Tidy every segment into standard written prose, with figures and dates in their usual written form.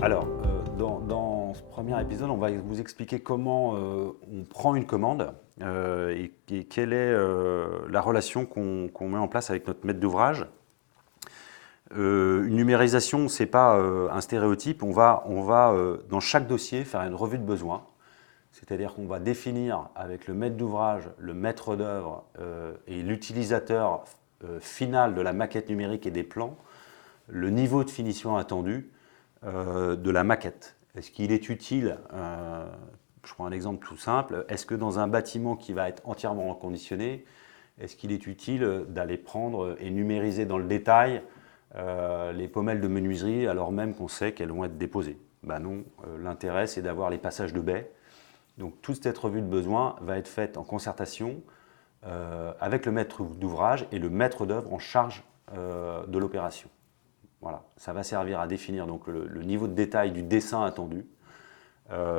Alors, dans ce premier épisode, on va vous expliquer comment on prend une commande et quelle est la relation qu'on met en place avec notre maître d'ouvrage. Une numérisation, ce n'est pas un stéréotype. On va dans chaque dossier, faire une revue de besoin. C'est-à-dire qu'on va définir avec le maître d'ouvrage, le maître d'œuvre et l'utilisateur final de la maquette numérique et des plans, le niveau de finition attendu de la maquette. Est-ce qu'il est utile, je prends un exemple tout simple, est-ce que dans un bâtiment qui va être entièrement reconditionné, est-ce qu'il est utile d'aller prendre et numériser dans le détail les pommelles de menuiserie alors même qu'on sait qu'elles vont être déposées? Ben non, l'intérêt c'est d'avoir les passages de baies. Donc toute cette revue de besoin va être faite en concertation avec le maître d'ouvrage et le maître d'œuvre en charge de l'opération. Voilà, ça va servir à définir donc le niveau de détail du dessin attendu.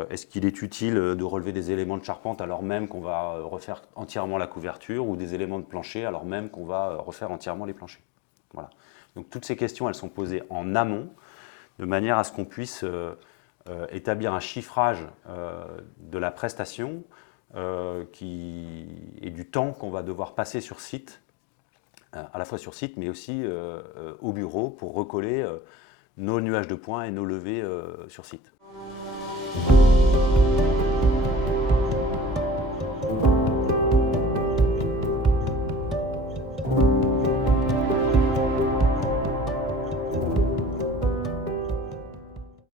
Est-ce qu'il est utile de relever des éléments de charpente alors même qu'on va refaire entièrement la couverture ou des éléments de plancher alors même qu'on va refaire entièrement les planchers? Voilà. Donc toutes ces questions, elles sont posées en amont de manière à ce qu'on puisse établir un chiffrage de la prestation et du temps qu'on va devoir passer sur site, à la fois sur site mais aussi au bureau pour recoller nos nuages de points et nos levées sur site.